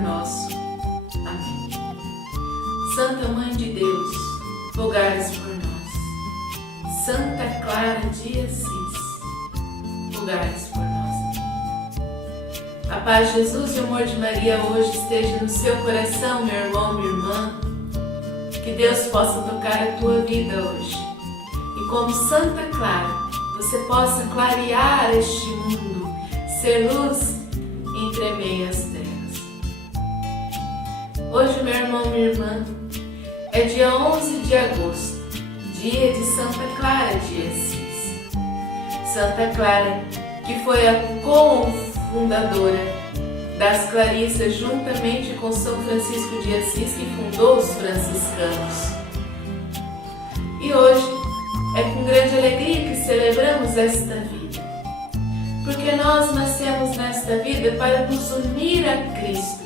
nós. Amém. Santa Mãe de Deus, rogai por nós. Santa Clara de Assis, rogai por nós. A paz de Jesus e o amor de Maria hoje esteja no seu coração, meu irmão, minha irmã. Que Deus possa tocar a tua vida hoje. E como Santa Clara, você possa clarear este mundo, ser luz entre meias terras. Hoje, meu irmão, minha irmã, é dia 11 de agosto, dia de Santa Clara de Assis. Santa Clara, que foi a cofundadora das Clarissas, juntamente com São Francisco de Assis, que fundou os franciscanos. E hoje é com grande alegria que celebramos esta vida, porque nós nascemos nesta vida para nos unir a Cristo,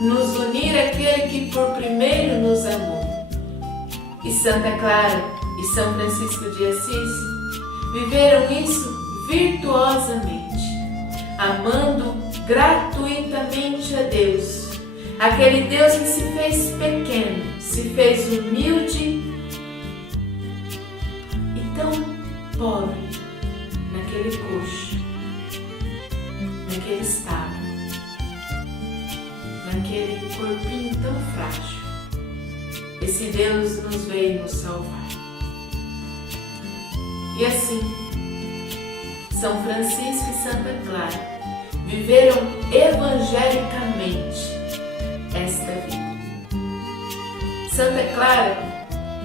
nos unir àquele que por primeiro nos amou. E Santa Clara e São Francisco de Assis viveram isso virtuosamente, amando gratuitamente a Deus, aquele Deus que se fez pequeno, se fez humilde e tão pobre naquele coxo, naquele estado, naquele corpinho tão frágil. Esse Deus nos veio nos salvar. E assim, São Francisco e Santa Clara viveram evangelicamente esta vida. Santa Clara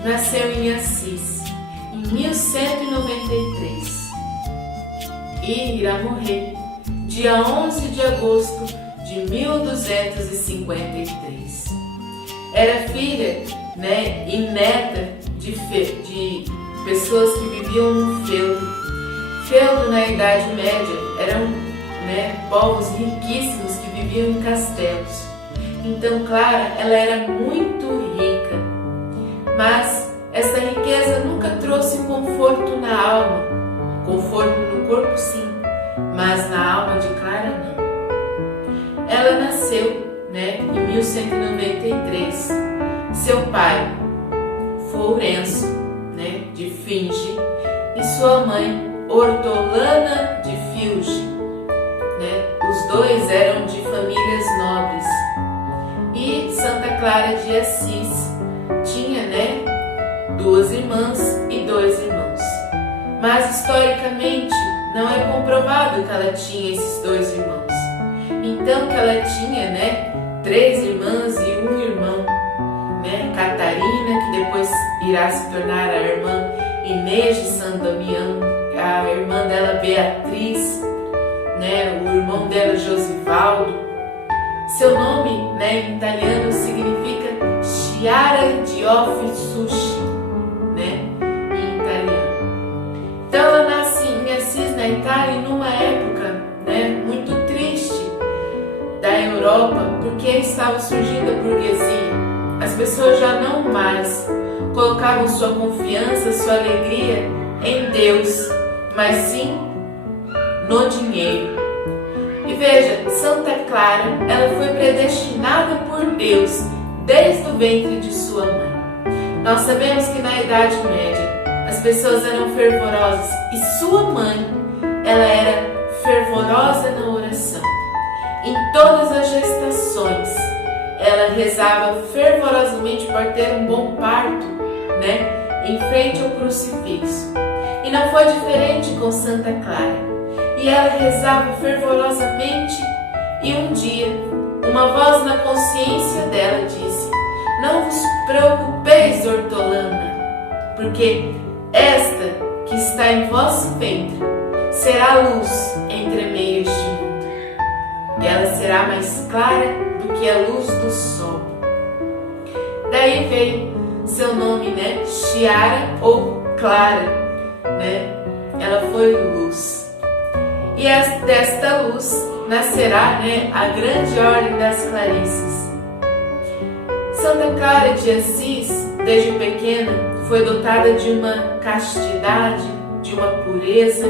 nasceu em Assis em 1193 e irá morrer dia 11 de agosto de 1253. Era filha, e neta de pessoas que viviam no feudo. Feudo na Idade Média eram povos riquíssimos que viviam em castelos. Então Clara, ela era muito rica, mas essa riqueza nunca trouxe conforto na alma. Conforto no corpo sim, mas na alma de Clara não. Ela nasceu em 1193. Seu pai, Flourenço, de Finge, e sua mãe, Hortolana de Filge. Os dois eram de famílias nobres. E Santa Clara de Assis tinha, duas irmãs e dois irmãos. Mas historicamente não é comprovado que ela tinha esses dois irmãos. Então que ela tinha, três irmãs e um irmão. Catarina, que depois irá se tornar a irmã Inês de São Damião, a irmã dela Beatriz, o irmão dela Josivaldo. Seu nome em italiano significa Chiara di Officiosi, em italiano. Então ela nasce em Assis, na Itália, numa época muito triste da Europa, porque estava surgindo a burguesia. As pessoas já não mais colocavam sua confiança, sua alegria em Deus, mas sim no dinheiro. E veja, Santa Clara, ela foi predestinada por Deus desde o ventre de sua mãe. Nós sabemos que na Idade Média as pessoas eram fervorosas e sua mãe, ela era fervorosa na oração. Em todas as gestações, ela rezava fervorosamente por ter um bom parto, em frente ao crucifixo. E não foi diferente com Santa Clara. E ela rezava fervorosamente e um dia, uma voz na consciência dela disse: "Não vos preocupeis, Hortolana, porque esta que está em vosso ventre será luz entre meio este mundo. E ela será mais clara do que a luz do sol." Daí veio seu nome, Chiara ou Clara, Ela foi luz. E desta luz nascerá, a grande ordem das Clarissas. Santa Clara de Assis, desde pequena, foi dotada de uma castidade, de uma pureza,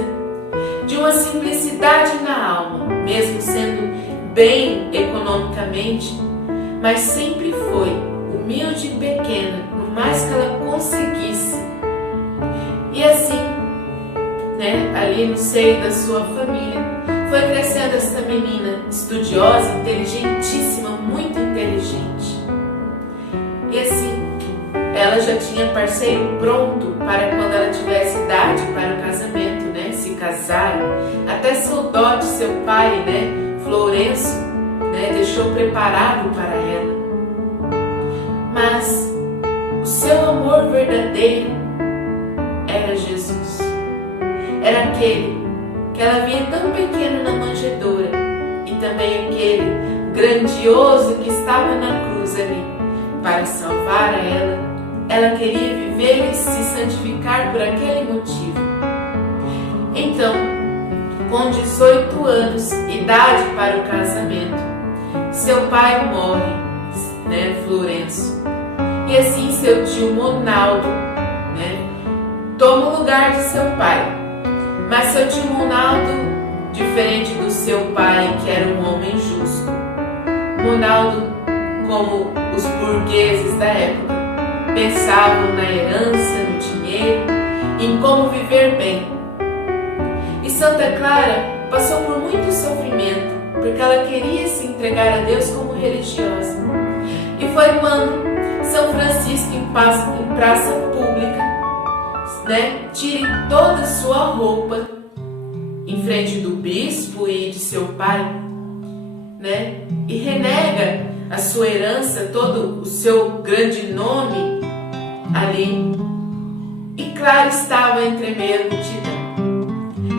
de uma simplicidade na alma, mesmo sendo bem economicamente, mas sempre foi humilde e pequena, no mais que ela conseguisse. E assim, ali no seio da sua família, foi crescendo essa menina estudiosa, inteligentíssima, muito inteligente. E assim, ela já tinha parceiro pronto para quando ela tivesse idade para o casamento, se casarem. Até seu dote, seu pai, Florenço, deixou preparado para ela. Mas o seu amor verdadeiro era Jesus. Era aquele que ela via tão pequeno na manjedoura e também aquele grandioso que estava na cruz ali para salvar a ela. Ela queria viver e se santificar por aquele motivo. Então, com 18 anos, idade para o casamento, seu pai morre, Florenço. E assim seu tio Monaldo, toma o lugar de seu pai. Mas seu tio Monaldo, diferente do seu pai, que era um homem justo, Monaldo, como os burgueses da época, pensavam na herança, no dinheiro, em como viver bem. E Santa Clara passou por muito sofrimento, porque ela queria se entregar a Deus como religiosa. E foi quando São Francisco, em praça pública, tire toda a sua roupa em frente do bispo e de seu pai, e renega a sua herança, todo o seu grande nome ali. E Clara estava entre meia multidão.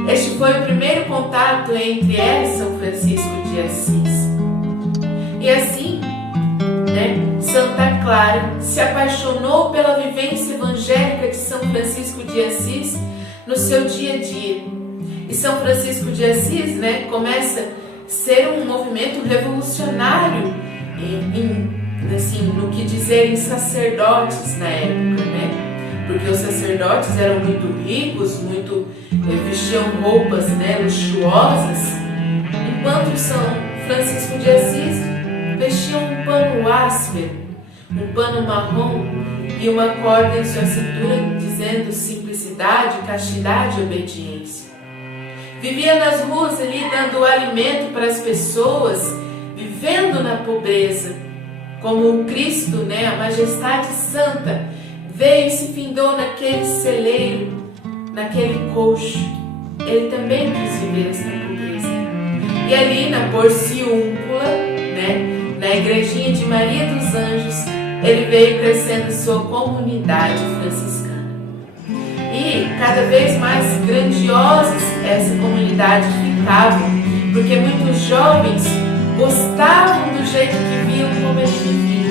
Este foi o primeiro contato entre ela e São Francisco de Assis. E assim, Santa Clara se apaixonou pela vivência evangélica de São Francisco de Assis no seu dia a dia. E São Francisco de Assis, começa a ser um movimento revolucionário no que dizerem sacerdotes na época, porque os sacerdotes eram muito ricos, vestiam roupas luxuosas, enquanto São Francisco de Assis vestia um pano áspero, um pano marrom e uma corda em sua cintura dizendo simplicidade, castidade e obediência. Vivia nas ruas ali dando alimento para as pessoas, vivendo na pobreza, como o Cristo, a majestade santa, veio e se findou naquele celeiro, naquele coxo. Ele também quis viver essa pobreza. E ali na Porciúncula, na igrejinha de Maria dos Anjos, ele veio crescendo sua comunidade franciscana. E cada vez mais grandiosas essa comunidade ficava, porque muitos jovens gostavam do jeito que viam como ele vivia.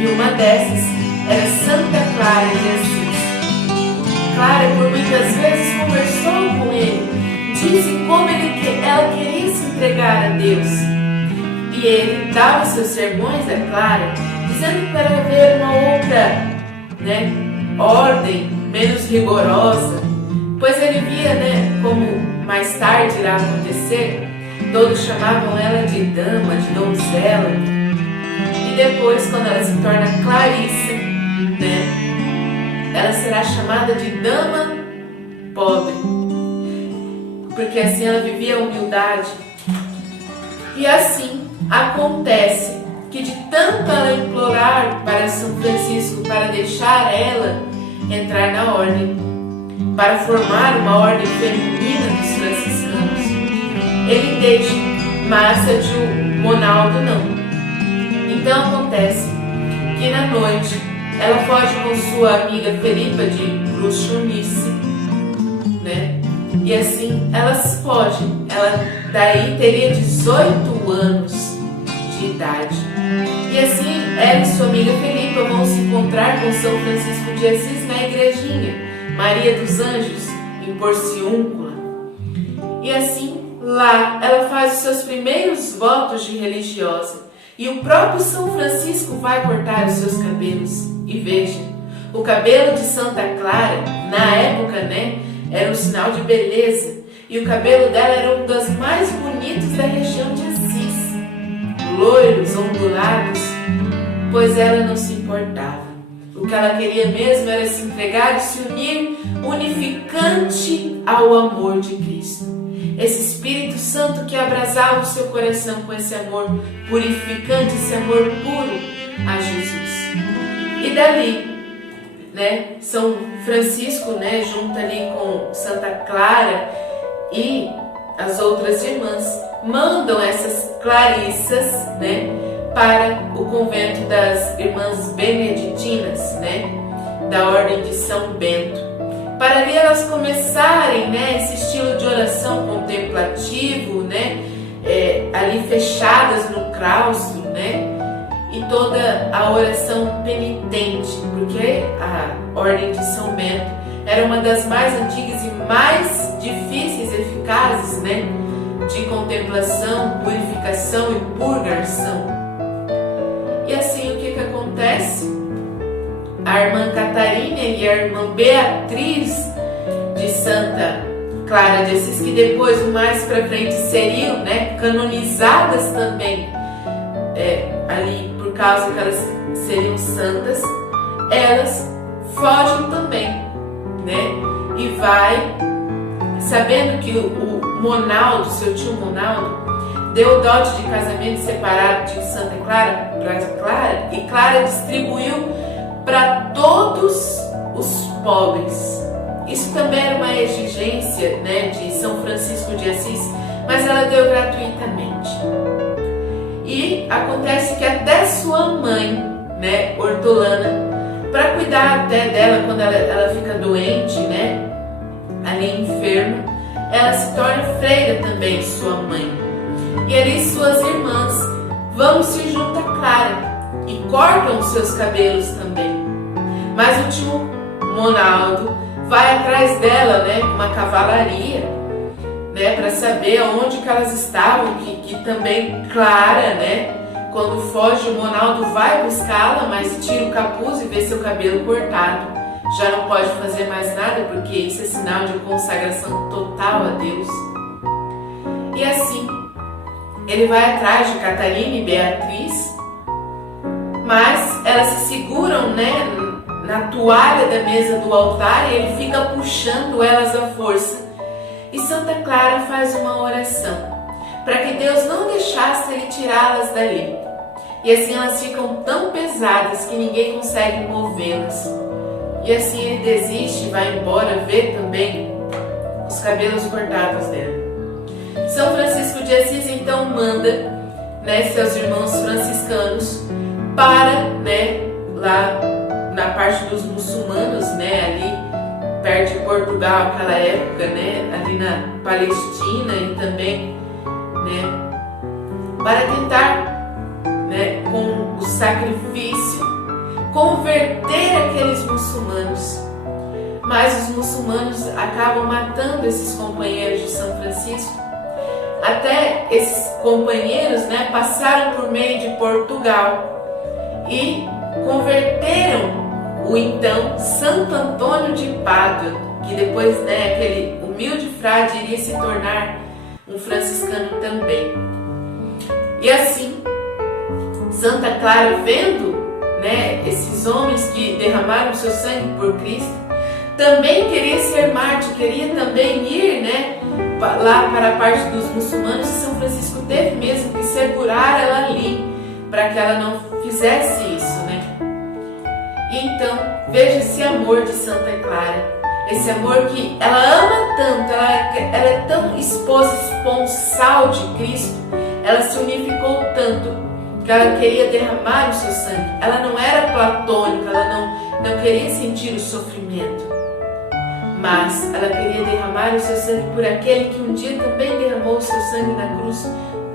E uma dessas era Santa Clara de Assis. Clara, por muitas vezes, conversou com ele, disse como ela queria se entregar a Deus. E ele dava seus sermões a Clara, dizendo para ela ver uma outra ordem, menos rigorosa, pois ele via, como mais tarde irá acontecer, todos chamavam ela de dama, de donzela, e depois, quando ela se torna Clarissa, ela será chamada de dama pobre, porque assim ela vivia a humildade. E assim acontece que de tanto ela implorar para São Francisco para deixar ela entrar na ordem, para formar uma ordem feminina dos franciscanos, ele deixa, mas seu tio Monaldo não. Então acontece que na noite ela foge com sua amiga Felipa de Bruxunice, e assim elas fogem. Ela daí teria 18 anos de idade. E assim ela e sua amiga Felipa vão se encontrar com São Francisco de Assis na igrejinha Maria dos Anjos, em Porciúncula. E assim, lá ela faz os seus primeiros votos de religiosa. E o próprio São Francisco vai cortar os seus cabelos. E veja, o cabelo de Santa Clara, na época, era um sinal de beleza. E o cabelo dela era um dos mais bonitos da região de Assis. Loiros, ondulados, pois ela não se importava. O que ela queria mesmo era se entregar e se unir unificante ao amor de Cristo. Esse Espírito Santo que abrasava o seu coração com esse amor purificante, esse amor puro a Jesus. E dali, São Francisco, junto ali com Santa Clara e as outras irmãs, mandam essas clarissas, para o convento das irmãs beneditinas, da ordem de São Bento, para ali elas começarem, esse estilo de oração contemplativo, ali fechadas no claustro, e toda a oração penitente, porque a ordem de São Bento era uma das mais antigas e mais difíceis e eficazes, de contemplação, purificação e purgação. E assim o que acontece? A irmã Catarina e a irmã Beatriz de Santa Clara de Assis, que depois, mais para frente, seriam canonizadas também, ali por causa que elas seriam santas, elas fogem também, e vai, sabendo que o Monaldo, seu tio Monaldo, deu o dote de casamento separado de Santa Clara para Clara, e Clara distribuiu para todos os pobres. Isso também era uma exigência, de São Francisco de Assis, mas ela deu gratuitamente. E acontece que até sua mãe, Hortolana, para cuidar até dela quando ela fica doente, ali enferma, ela se torna freira também, sua mãe. E ali suas irmãs vão se juntar a Clara e cortam os seus cabelos também. Mas o tio Monaldo vai atrás dela, com uma cavalaria, para saber onde que elas estavam, que também Clara, quando foge, o Monaldo vai buscá-la, mas tira o capuz e vê seu cabelo cortado. Já não pode fazer mais nada, porque isso é sinal de consagração total a Deus. E assim, ele vai atrás de Catarina e Beatriz, mas elas se seguram, na toalha da mesa do altar, e ele fica puxando elas à força. E Santa Clara faz uma oração para que Deus não deixasse ele tirá-las dali. E assim elas ficam tão pesadas que ninguém consegue movê-las. E assim ele desiste e vai embora ver também os cabelos cortados dela. São Francisco de Assis então manda, seus irmãos franciscanos para, lá na parte dos muçulmanos, ali perto de Portugal, aquela época, ali na Palestina e também, para tentar, com o sacrifício, converter aqueles muçulmanos. Mas os muçulmanos acabam matando esses companheiros de São Francisco. Até esses companheiros, passaram por meio de Portugal e converteram o então Santo Antônio de Pádua, que depois, aquele humilde frade iria se tornar um franciscano também. E assim, Santa Clara, vendo, esses homens que derramaram seu sangue por Cristo, também queria ser mártir, queria também ir, lá para a parte dos muçulmanos. São Francisco teve mesmo que segurar ela ali, para que ela não fizesse isso, E então, veja esse amor de Santa Clara, esse amor que ela ama tanto, ela é tão esposa esponsal de Cristo, ela se unificou tanto, que ela queria derramar o seu sangue. Ela não era platônica, ela não queria sentir o sofrimento, mas ela queria derramar o seu sangue por aquele que um dia também derramou o seu sangue na cruz,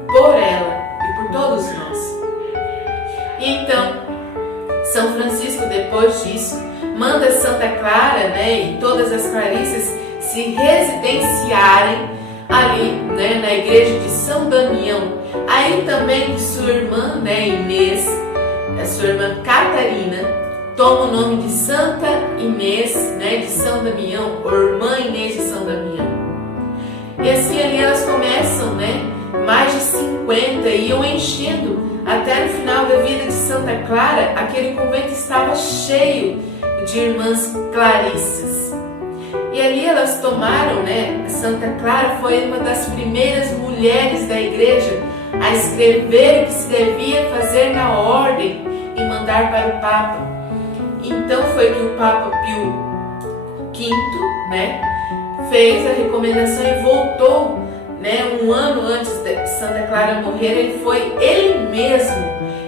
por ela e por todos nós. E então, São Francisco, depois disso, manda Santa Clara, e todas as clarissas se residenciarem ali, na igreja de São Damião. Aí também sua irmã, Inês, a sua irmã Catarina, toma o nome de Santa Inês, de São Damião, ou irmã Inês de São Damião. E assim ali elas começam, mais de 50 50 e iam enchendo. Até no final da vida de Santa Clara, aquele convento estava cheio de irmãs clarissas. E ali elas tomaram, né? Santa Clara foi uma das primeiras mulheres da igreja a escrever o que se devia fazer na ordem e mandar para o Papa. Então foi que o Papa Pio V, né, fez a recomendação e voltou, né, um ano antes de Santa Clara morrer. Ele foi ele mesmo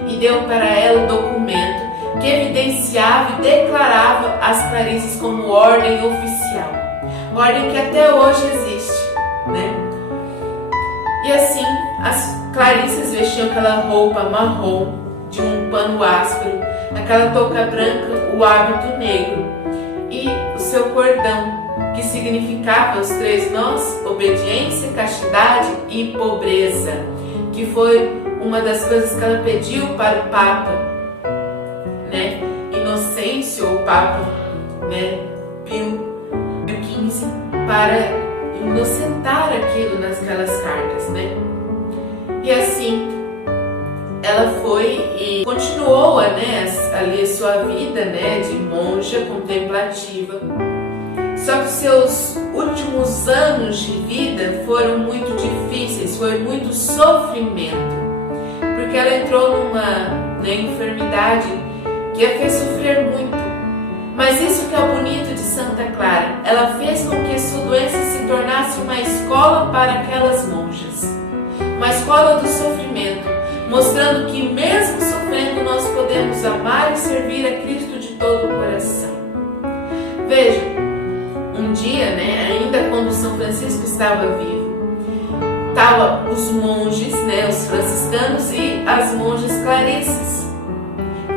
e deu para ela o documento que evidenciava e declarava as Clarisses como ordem oficial, ordem que até hoje existe, né? E assim, as Clarisses vestiam aquela roupa marrom de um pano áspero, aquela touca branca, o hábito negro e o seu cordão, que significava os 3 nós: obediência, castidade e pobreza, que foi uma das coisas que ela pediu para o Papa, né, Inocêncio, ou Papa, né, Pio XV, para inocentar aquilo naquelas cartas, né? E assim ela foi e continuou, né, ali a sua vida, né, de monja contemplativa. Só que seus últimos anos de vida foram muito difíceis, foi muito sofrimento, porque ela entrou numa, né, enfermidade que a fez sofrer muito. Mas isso que é o bonito de Santa Clara, ela fez com que a sua doença se tornasse uma escola para aquelas monjas, uma escola do sofrimento, mostrando que mesmo sofrendo nós podemos amar e servir a Cristo de todo o coração. Veja, um dia, né, ainda quando São Francisco estava vivo, estavam os monges, né, os franciscanos e as monjas clarisses,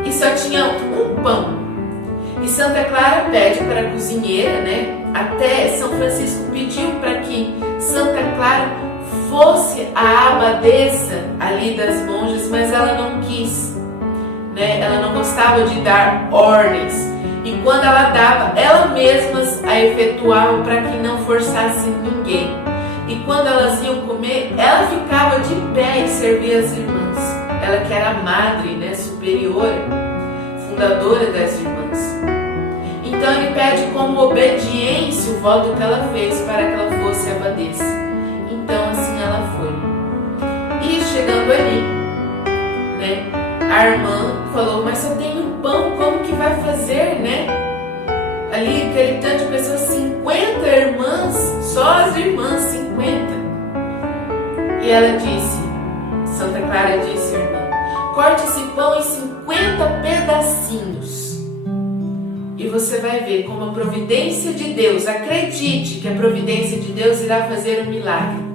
e só tinha um pão. E Santa Clara pede para a cozinheira, né, até São Francisco pediu para que Santa Clara fosse a abadesa ali das monjas, mas ela não quis, né, ela não gostava de dar ordens. E quando ela dava, ela mesma a efetuava para que não forçasse ninguém. E quando elas iam comer, ela ficava de pé e servia as irmãs. Ela que era a madre, né, superiora, fundadora das irmãs. Então ele pede como obediência o voto que ela fez para que ela fosse abadesa. Então assim ela foi. E chegando ali, né, a irmã falou: mas só tem um pão, como que vai fazer, né? Ali aquele tanto de pessoas, 50 irmãs, só as irmãs 50. E ela disse, Santa Clara disse, irmã, corte esse pão em 50 pedacinhos. E você vai ver como a providência de Deus, acredite que a providência de Deus irá fazer um milagre.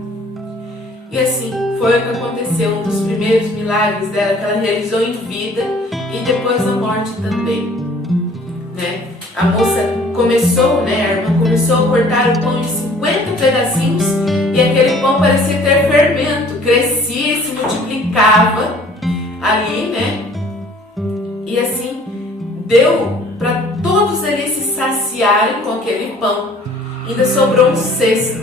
E assim foi o que aconteceu, um dos primeiros milagres dela que ela realizou em vida e depois da morte também, né? A moça começou, né, a irmã começou a cortar o pão em 50 pedacinhos e aquele pão parecia ter fermento, crescia e se multiplicava ali, né? E assim deu para todos ali se saciarem com aquele pão. Ainda sobrou um cesto,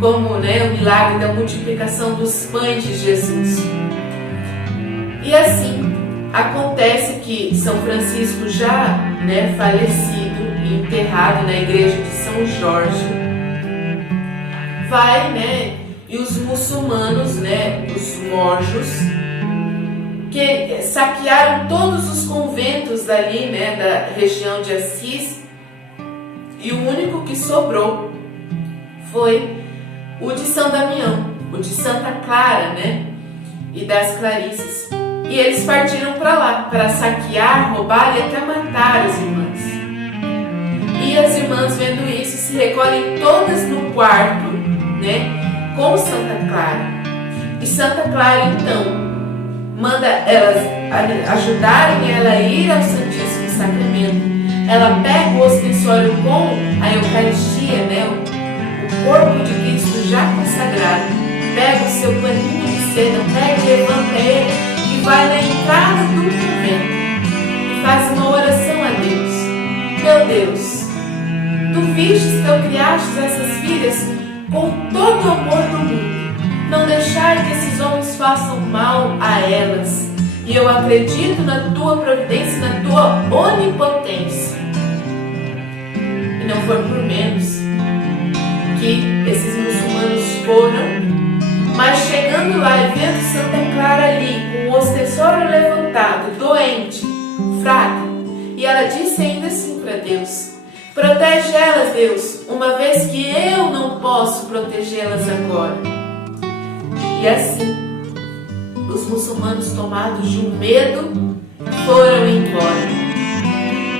como, né, o milagre da multiplicação dos pães de Jesus. E assim acontece que São Francisco, já, né, falecido e enterrado na igreja de São Jorge, vai, né, e os muçulmanos, né, os morjos, que saquearam todos os conventos dali, né, da região de Assis, e o único que sobrou foi o de São Damião, o de Santa Clara, né, e das Clarisses. E eles partiram para lá, para saquear, roubar e até matar as irmãs. E as irmãs, vendo isso, se recolhem todas no quarto, né, com Santa Clara. E Santa Clara, então, manda elas ajudarem ela a ir ao Santíssimo Sacramento. Ela pega o ostensório com a Eucaristia, né, o corpo de Cristo já consagrado, pega o seu paninho de seda, pega e levanta ele, e vai na entrada do convento e faz uma oração a Deus. Meu Deus, Tu vistes que eu criastes essas filhas com todo o amor do mundo, não deixar que esses homens façam mal a elas. E eu acredito na tua providência, na tua onipotência. E não foi por menos que esses muçulmanos foram, mas chegando lá e vendo Santa Clara ali, com o ostensório levantado, doente, fraca, e ela disse ainda assim para Deus: protege elas, Deus, uma vez que eu não posso protegê-las agora. E assim, os muçulmanos, tomados de um medo, foram embora.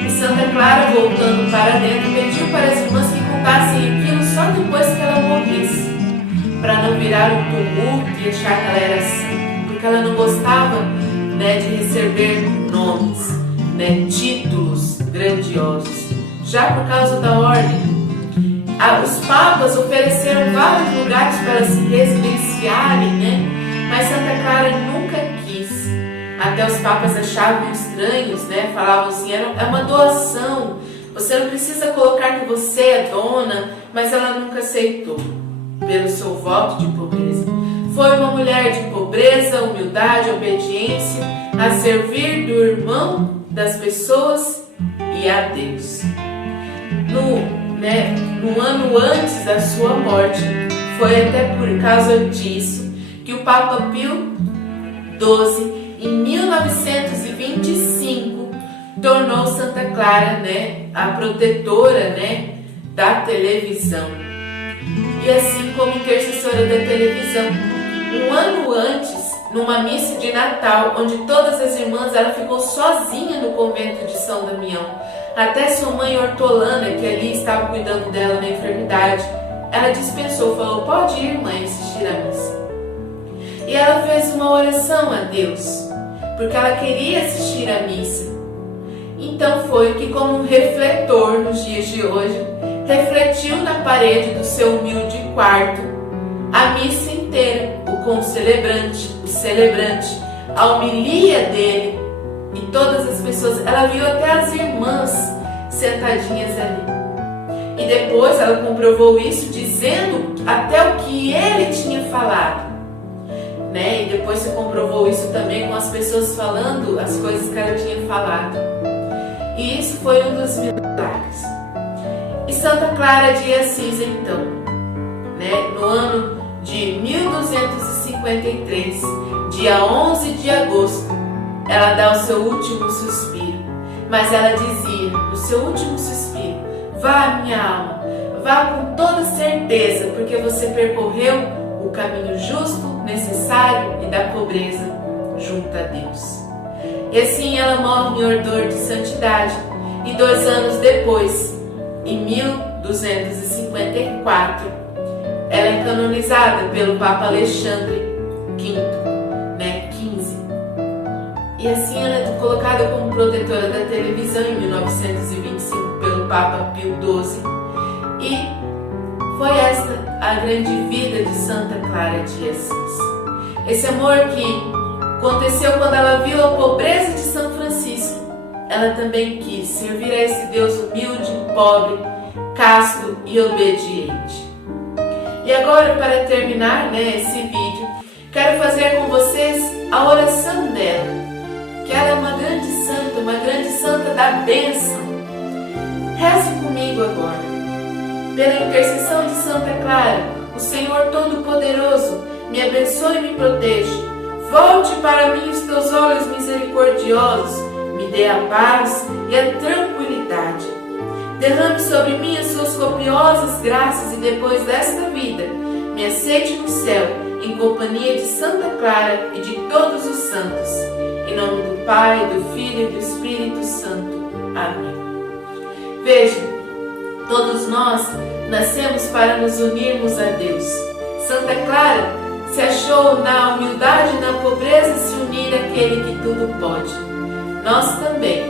E Santa Clara, voltando para dentro, pediu para as irmãs que contassem aquilo só depois que ela morresse, para não virar um tumulto e achar que ela era santa, porque ela não gostava, de receber nomes, títulos grandiosos. Já por causa da ordem, os papas ofereceram vários lugares para se residenciarem, mas Santa Clara nunca quis. Até os papas achavam estranhos, falavam assim, é uma doação, você não precisa colocar que você é dona, mas ela nunca aceitou, pelo seu voto de pobreza. Foi uma mulher de pobreza, humildade, obediência, a servir do irmão, das pessoas e a Deus. No ano antes da sua morte, foi até por causa disso que o Papa Pio XII, em 1925, tornou Santa Clara, a protetora, da televisão. E assim como intercessora da televisão, um ano antes, numa missa de Natal, onde todas as irmãs, ela ficou sozinha no convento de São Damião. Até sua mãe Hortolana, que ali estava cuidando dela na enfermidade, ela dispensou, falou: pode ir, mãe, assistir a missa. E ela fez uma oração a Deus, porque ela queria assistir a missa. Então foi que, como um refletor nos dias de hoje, refletiu na parede do seu humilde quarto a missa inteira, com o celebrante, a homilia dele e todas as pessoas. Ela viu até as irmãs sentadinhas ali. E depois ela comprovou isso dizendo até o que ele tinha falado. E depois se comprovou isso também com as pessoas falando as coisas que ela tinha falado. E isso foi um dos milagres. E Santa Clara de Assis, então, no ano de 1253, dia 11 de agosto, ela dá o seu último suspiro. Mas ela dizia, no seu último suspiro: vá, minha alma, vá com toda certeza, porque você percorreu o caminho justo, necessário e da pobreza junto a Deus. E assim ela morre em ardor de santidade. E 2 anos depois, em 1254, ela é canonizada pelo Papa Alexandre V, 15. E assim ela é colocada como protetora da televisão em 1925 pelo Papa Pio XII. E foi esta a grande vida de Santa Clara de Assis. Esse amor que aconteceu quando ela viu a pobreza de São Francisco, ela também quis servir a esse Deus humilde, pobre, casto e obediente. E agora, para terminar esse vídeo, quero fazer com vocês a oração dela, que ela é uma grande santa da bênção. Reze comigo agora. Pela intercessão de Santa Clara, o Senhor Todo-Poderoso me abençoe e me proteja. Volte para mim os teus olhos misericordiosos, me dê a paz e a tranquilidade. Derrame sobre mim as suas copiosas graças e depois desta vida, me aceite no céu, em companhia de Santa Clara e de todos os santos. Em nome do Pai, do Filho e do Espírito Santo. Amém. Veja, todos nós nascemos para nos unirmos a Deus. Santa Clara se achou na humildade e na pobreza se unir àquele que tudo pode. Nós também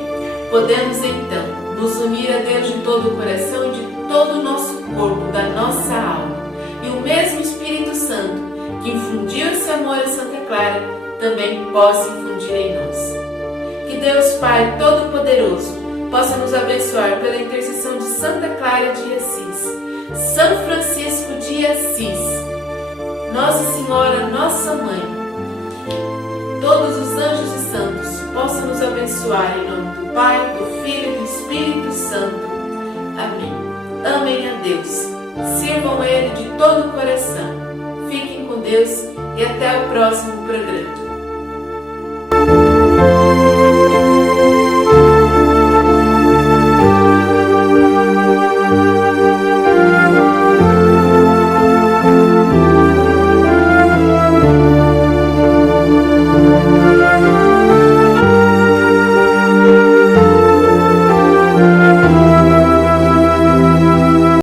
podemos então nos unir a Deus de todo o coração e de todo o nosso corpo, da nossa alma. E o mesmo Espírito Santo que infundiu esse amor a Santa Clara também possa infundir em nós. Que Deus Pai Todo-Poderoso possa nos abençoar pela intercessão de Santa Clara de Assis, São Francisco de Assis, Nossa Senhora, nossa Mãe, todos os anjos e santos possam nos abençoar em nome do Pai, do Filho e do Espírito Santo. Amém. Amem a Deus. Sirvam a Ele de todo o coração. Fiquem com Deus e até o próximo programa.